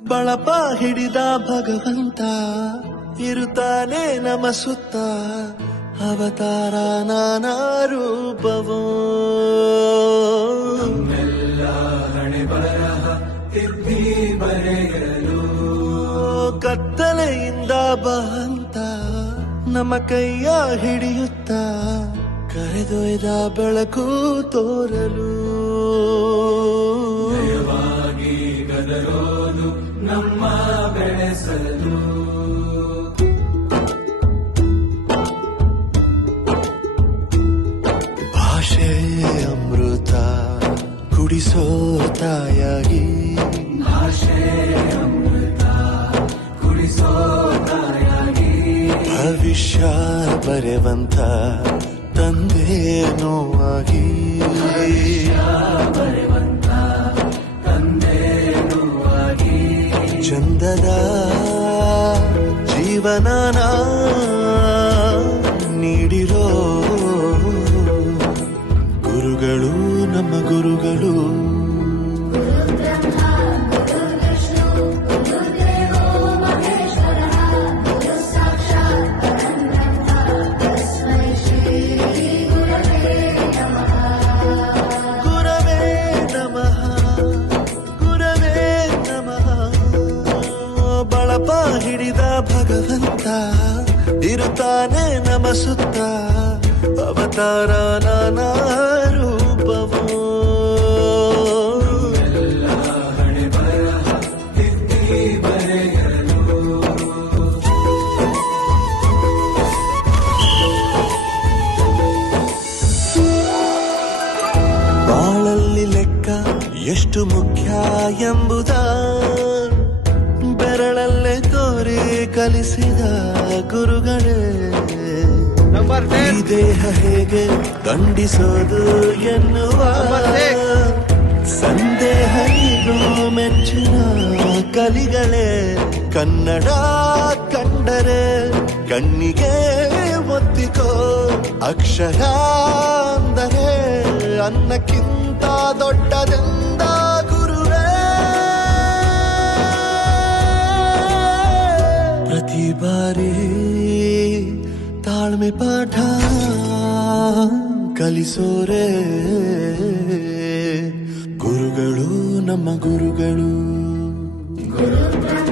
ಬಳಪ ಹಿಡಿದ ಭಗವಂತ ಇರುತ್ತಾನೆ ನಮ ಸುತ್ತ ಅವತಾರ ನಾನಾ ರೂಪವೋ ಹಣೆ ಬರಹ ತಿದ್ದಿ ಬರೆಯಲು ಕತ್ತಲೆಯಿಂದ ಬಹಂತ ನಮ್ಮ ಕೈಯ ಹಿಡಿಯುತ್ತ ಕರೆದೊಯ್ದ ಬೆಳಕು ತೋರಲು ದಯವಾಗಿ ಗದರೋದು ನಮ್ಮ ಬೆಳೆಸಲು ಭಾಷೆ ಅಮೃತ ಕುಡಿಸೋ ತಾಯಾಗಿ ಭಾಷೆ ಅಮೃತ ಕುಡಿಸೋ ತಾಯಾಗಿ ಭವಿಷ್ಯ ಬರೆವಂತ ತಂದೆನೋ ಆಗಿ ಬರೆವಂತ ತಂದೆನೂ ಆಗಿ ಚಂದದ ಜೀವನನ ನೀಡಿರೋ ಗುರುಗಳು ನಮ್ಮ ಗುರುಗಳು ಗುರವೇ ನಮಃ ಗುರವೇ ನಮಃ ಬಳಪ ಹಿಡಿದ ಭಗವಂತ ಇರುತ್ತಾನೆ ನಮ ಸುತ್ತ ಅವತಾರ ನಾನಾ ರೂಪವೋ ಹಣೆ ಬರಹ ತಿದ್ದಿ ಬರೆಯಲು ಬಾಳಲ್ಲಿ ಲೆಕ್ಕ ಎಷ್ಟು ಮುಖ್ಯ ಎಂಬುದ ಬೆರಳಲ್ಲೇ ತೋರಿ ಕಲಿಸಿದ ಗುರುಗಳೇ ಈ ದೇಹ ಹೇಗೆ ದಂಡಿಸೋದು ಎನ್ನುವ ಸಂದೇಹ ಇದು ಮೆಚ್ಚಿನ ಕಲಿಗಳೇ ಕನ್ನಡ ಕಂಡರೆ ಕಣ್ಣಿಗೆ ಒತ್ತಿಕೋ ಅಕ್ಷರ ಅಂದರೆ ಅನ್ನಕ್ಕಿಂತ ದೊಡ್ಡದೆಂದ ಗುರುವೇ ಪ್ರತಿ ಬಾರಿ ತಾಳ್ಮೆ ಪಾಠ ಕಲಿಸೋರೆ ಗುರುಗಳು ನಮ್ಮ ಗುರುಗಳು ಗುರು ಬ್ರಹ್ಮ